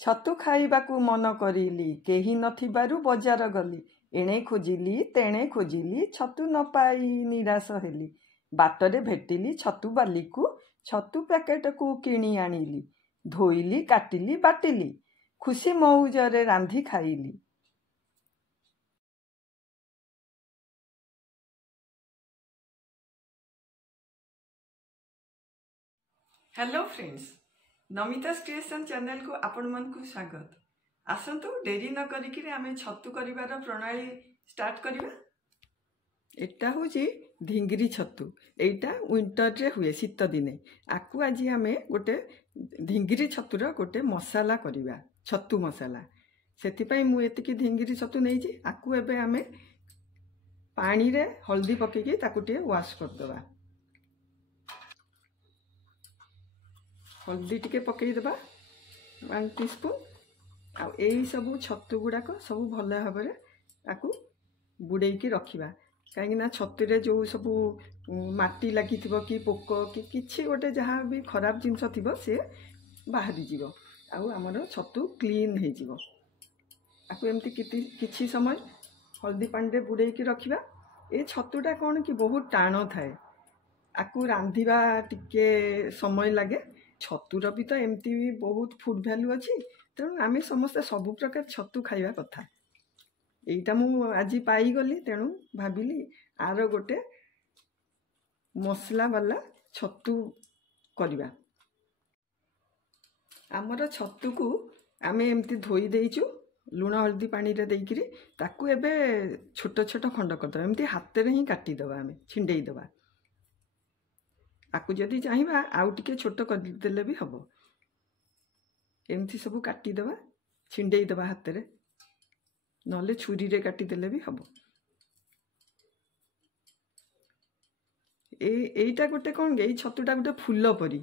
छतु खाइबाकु मन करिली केही नथिबारु बजार गली एणे खोजिली तेणे खोजिली छतु न पाई निराश हेली बाटरे भेटिली छतु बालीकु छतु पैकेटकु किणी आनिली धोइली काटिली बाटिली खुशी मौजरे रांधी खाइली। हेलो फ्रेंड्स, नमिता's क्रिएशन चैनल को आपण मन को स्वागत। आसंतु डेरी न करिकि आमे छतु करिवार प्रणाली स्टार्ट करिवा। एटा होची ढिंगरी छतु। एटा विंटर रे हुए शीत दिने। आकु आज आमे गोटे ढिंगरी छतुर गोटे मसाला करिवा, छतु मसाला। सेति पई मु एतिकी ढिंगरी छतु नै छी। आकु एबे आमे पानी रे हल्दी पकेकी ताकु टे वाश कर दवा। हल्दी टिके पकई देबा 1 टीस्पून। आ एई सबु छतु गुडाक सबु भल भाबरे ताकु बुडेकी रखिबा। काहे ना छतुरे जो सबु माटी लागिथिबो कि पोको कि किछि गोटे जहा भी खराब जिंस थिबो से बाहरी जीवो। आउ हमरो छतु क्लीन हे जीवो। आकु एमती किछि समय हल्दी पानी रे बुडेकी रखिबा। ए छतुटा कोन कि बहुत टाणो थाए। आकु रांधिबा टिके समय लागे। छतुर भी तो एमती भी बहुत फूड वैल्यू अच्छी, तेणु आम समस्ते सबु प्रकार छतु खाइबा कथा। एटा मु आज पाईगली, तेणु भाविली आर गोटे मसला वाला छतु करिबा। आमर छतु को आमे एमती धोई देइचु लुण हल्दी पानी रे देइकिरी ताकु एबे छोट छोट खंड करदबा। एमती हाथ रे ही काटी दबा, आमे छिंडेई दबा। आकु जदि चाहिबा आउ टिके छोट कर देले भी हबो। एमती सबु काटी दबा, छिंडेई दबा हाथ रे, नले छुरी रे काटी देले भी हबो। एइटा गोटे कोन गे छतुटा गोटे फूल परी,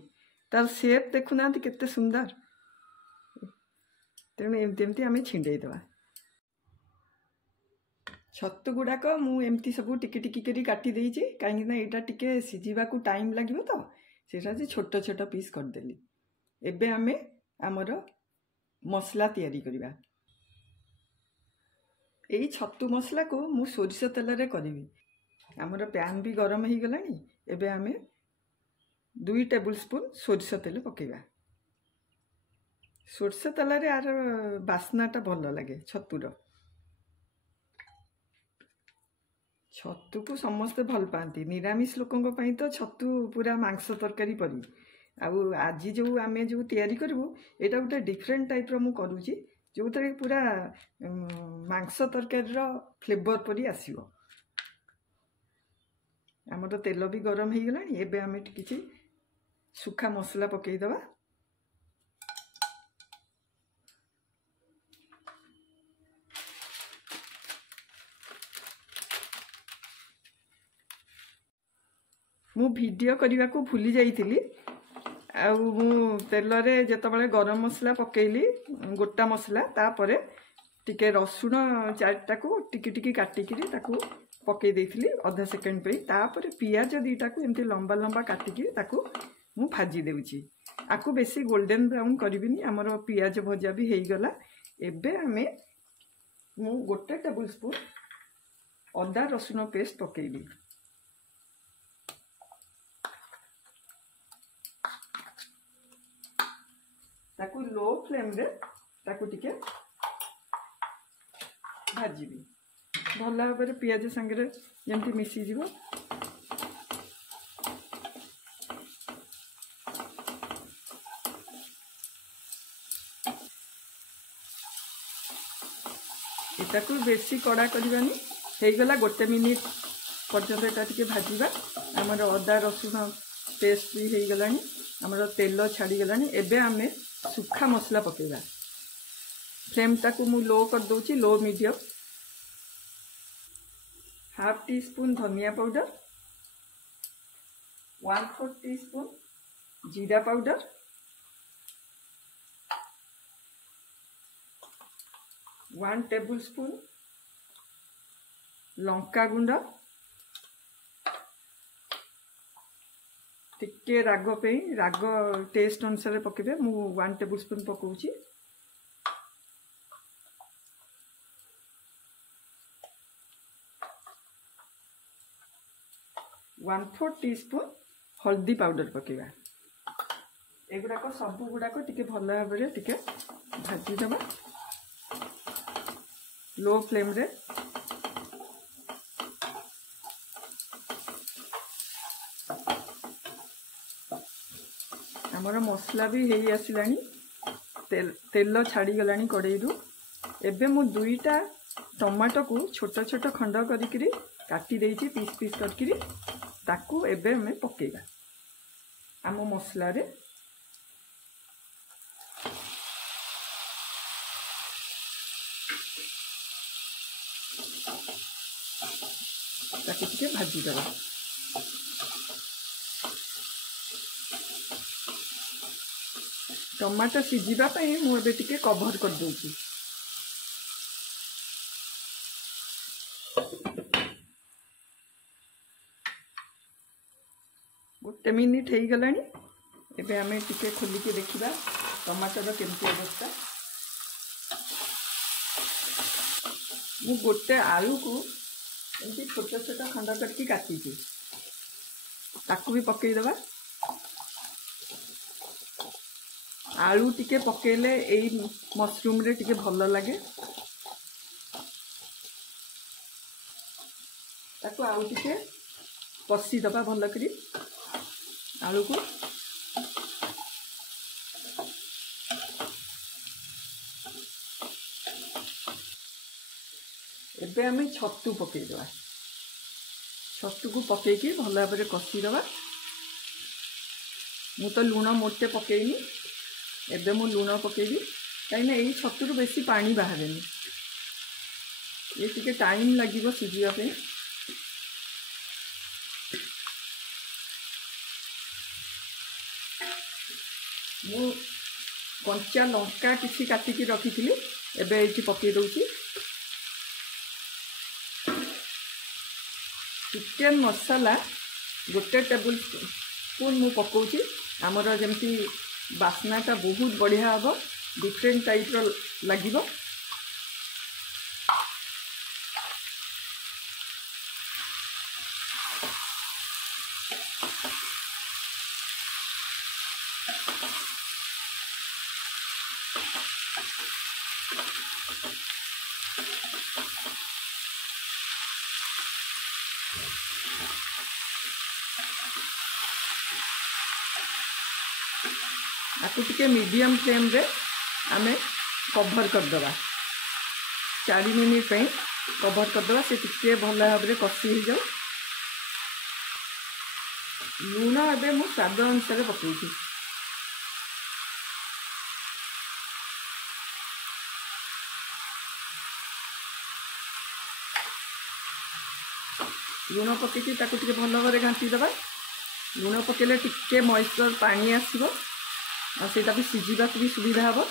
तार शेप देखुना केते सुंदर। तेणु एमती एमती आमे छिंडेई दबा। छतु गुडाक मु एमती सबु टिके टिके करी काटी देइची, काहे ना एटा टिके सिजिबा को टाइम लागिबो तो सेटा जे छोट छोट पीस कर देली। एबे आमे हमर मसला तयारी करिबा। एई छतु मसला को मु सोरिष तेल रे करिवि। हमर पैन भी गरम ही गलानी। एबे आमे 2 टेबलस्पून सोरिष तेल पकेबा। सोरिष तेल रे आर बास्नाटा भल लागे छतुर। छतु को समस्ते भल पाती। निरामिष लोकों पई तो छतु पूरा मांस तरकारी परी। आउ आज जो आमे जो तयारी करबो एटा गोटे डिफरेंट टाइप रो मु करूची, जो तरे पूरा मांस तरकारी रो फ्लेवर परी आसीबो। हमर तेल भी गरम ही गलानी। एबे आमे किछि सुखा मसला पकेई दबा। मु वीडियो करने को भूली जाइली। मु तेल रे जतबले गरम मसला पकेली गोटा मसला, तापरे टिके रसुण 4टा को टिकी टिकी काटिकी ताकू पकई देइथिली आधा सेकेंड पे। तापरे पियाज 2टा को एमती लंबा लंबा काटिकी ताकू मु भाजी देउची। आकु बेसी गोल्डन ब्राउन करबिनी। हमर पियाज भजा भी हेई गला। एबे हमें मु 1 टेबलस्पून अदा रसुण पेस्ट पकेइली। ताकू लो फ्लेम रे ताकू टिके भाजीबी। भल भाव पियाज संगे जमती मिसी जीवो। एटाकू बेसी कड़ा करबानी। हे गला 1 मिनिट पर्यंत एटा टिके भाजीबा। हमर अदा रसुण पेस्ट भी हे गलानी। हमर तेल छाड़ी गलानी। एबे हमें सुखा मसला पकेबा। फ्लेम टाकू मु लो कर दोची, लो मीडियम। 1/2 टीस्पून धनिया पाउडर, 1/4 टीस्पून जीरा पाउडर, 1 टेबलस्पून लंका गुंड, टिके राग पे राग टेस्ट अनुसार पकेबे। मु 1 टेबलस्पून पकाउची। 1/4 टीस्पून हल्दी पाउडर पकेगा। एगुड़ाक सब गुड़ाक टिके भल भाव में टिके भाजीदबा लो फ्लेम रे। आमर मसला भी हो आसलानी, तेल छाड़ी गलानी कड़ाई रु। एबे मु 2टा टमाटो को छोट छोट खंड करी काटी देइछि पीस पीस करके, ताकू एबे हमें पकेगा आम मसला रे। ताकू टिके भाजी दबा। टमाटो सिझिबा पई मु एबे टिके कवर कर दूची। गोटे मिनिट हो गलानी। एबे आमे टिके खोलिके देखिबा टमाटर केमती अवस्था। मु गोटे आलू को एमती छोट छोट खंड करके काटी, ताकू भी पकई दबा। आलू टिके पकेले एई मशरूम रे टिके भल लगे। ताकू आउ टिके कसी दबा भल करी आलू को। एबे हमें छतु पकई दबा। छतु को पकईकी भल भाव में कसी दबा। मु तो लुण मोटे पकईनी, एबे मु लुण पकईबी कहीं यही छतु बेसी पानी बाहर। ये टिके टाइम लगिबो सिझिबा पे। मु कंचा लंका किसी काटिकी रखी एबे ये पकई दउची। चिकेन मसाला गोटे टेबल स्पून मु पकाउची। आमर जमती बास्नाटा बहुत बढ़िया हम, डिफरेंट टाइप रो लागिबो। आपको टिके मीडियम फ्लेम रे आमे कवर कर दबा। 4 मिनिट पे कवर कर दबा। से टिके भल भाव में कसी हो जाओ। लुण एबे मु स्वाद अनुसार पकईछि। लुण पकईछि ताकू टिके भल भाव में घांटी दबा। लुण पकेले टिके मॉइस्चर पानी आसीबो और सेटा भी सिझिबा भी सुविधा हम।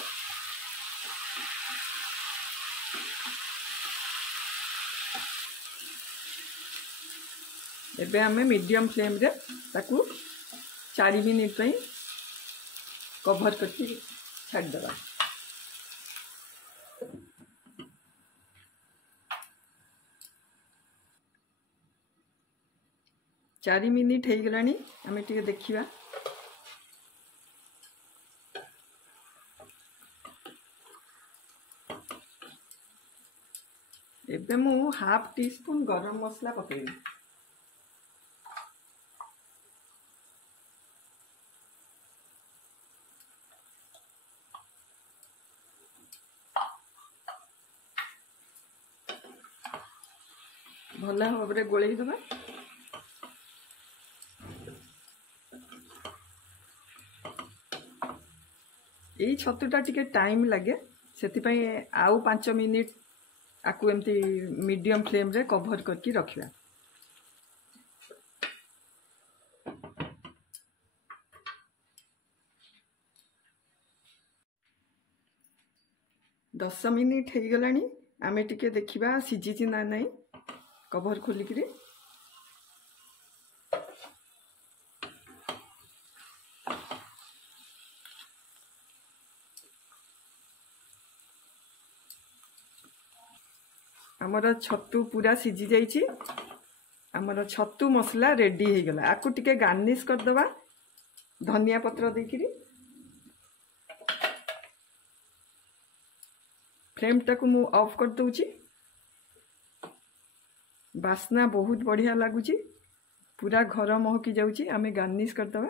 एबे हमें मीडियम फ्लेम रे ताकू 4 मिनिट पे कवर करके छाड़ दबा। चारि मिनिट हो गलानी। आमे टिके देखिबा। एबे मु हाफ टी स्पून गरम मसला पकेबी। भल भाव में गोलई दबा। यही छतुटा टिके टाइम लगे, से आउ 5 मिनिट आपको एमती मीडियम फ्लेम रे कवर करके रखिया। दस मिनिट हो गलानी। आमे टिके देखिबा सिझिछि ना नहीं। कवर खोलिकरी आमर छतु पूरा सिझी जाइछि। आमर छतु मसला रेडी हो गला। आपको टिके गार्निश करदबा धनिया पत्र देकिरी। फ्लेम टाकू मु ऑफ कर दूची। बास्ना बहुत बढ़िया लगुची, पूरा घर महकी जाउची। आमे गार्निश करदबा।